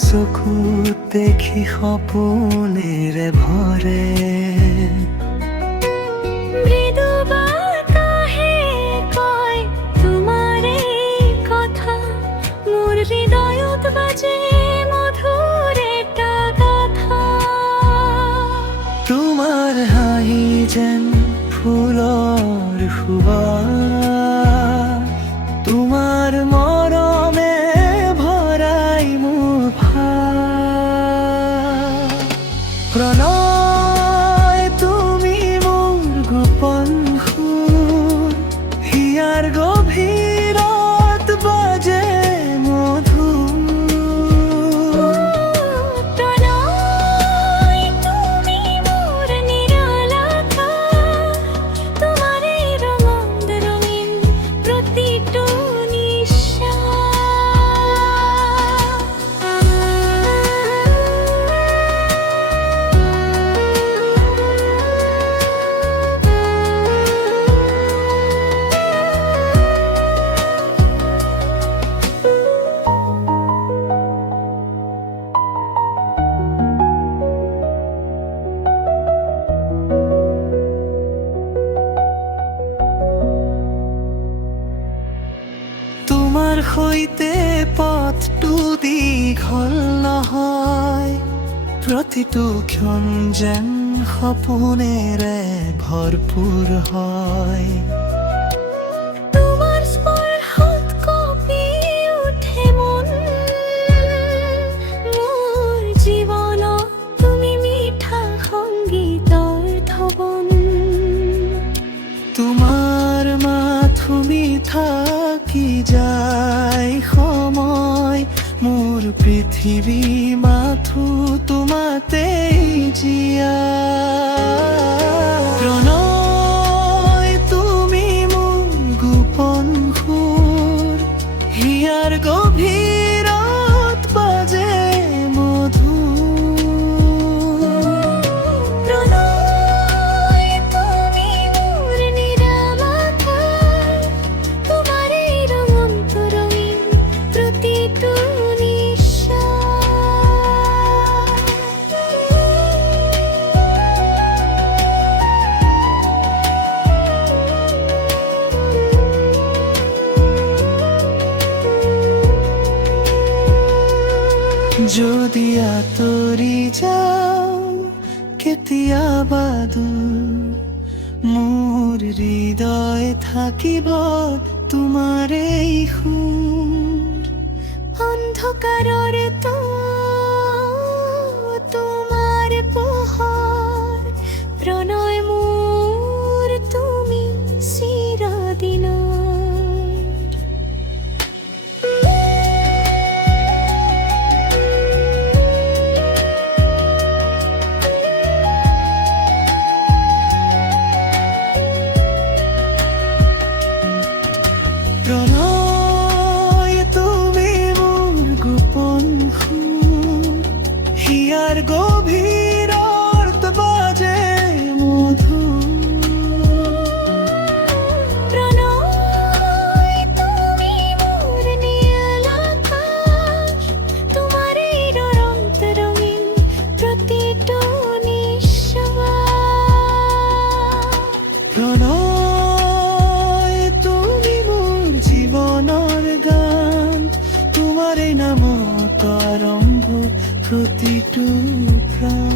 চকুত দেখি সপোনেৰে ভৰে। মৃদু বাতাহে কয় তোমাৰে কথা, মোৰ হৃদয়ত বাজে মধুৰ এটা গাথা। তোমাৰ হাঁহি যেন ফুলৰ সুবাস, তোমাৰ মৰমে ভৰাই মোৰ ভাৱ। প্ৰণয় তুমি মোৰ গোপন সুৰ, হিয়াৰ গভীৰত বাজে মধুৰ। প্ৰণয় তুমি মোৰ নিৰলতা, তোমাৰে ৰঙত ৰঙীন প্ৰতিটো তোমাৰ সৈতে পথটো দীঘল নহয়, প্ৰতিটো ক্ষণ যেন সপোনেৰে ভৰপূৰ হয়। তোমাৰ স্পৰ্শত কঁপি উঠে মন, মোৰ জীৱনত তুমি মিঠা সংগীতৰ ধৱন। তোমাৰ মাথো থাকি যায় সময়, মোৰ পৃথিৱী মাথো তোমাতেই জীয়া। প্ৰণয় তুমি মোৰ গোপন সুৰ, হিয়াৰ গভীৰত বাজে মধুৰ। প্ৰণয় তুমি মোৰ নিৰালতা, তোমাৰে ৰঙত ৰঙীন প্ৰতিটো যদি আঁতৰি যাওঁ কেতিয়াবা দূৰ, মোৰ হৃদয় থাকিব তোমাৰেই সুৰ। অন্ধকাৰৰ তোমাৰ পোহৰ, প্ৰণয় মোৰ তুমি চিৰদিনৰ। প্ৰণয় তুমি মোৰ গোপন সুৰ, হিয়াৰ গভীৰত বাজে মধুৰ। প্ৰণয় তুমি মোৰ নিৰলতা, তোমাৰে ৰঙত ৰঙীন প্ৰতিটো নিশ্বাস। প্ৰণয় তুমি মোৰ জীৱনৰ গান, তোমাৰে নামত আৰম্ভ প্ৰতিটো প্ৰাণ।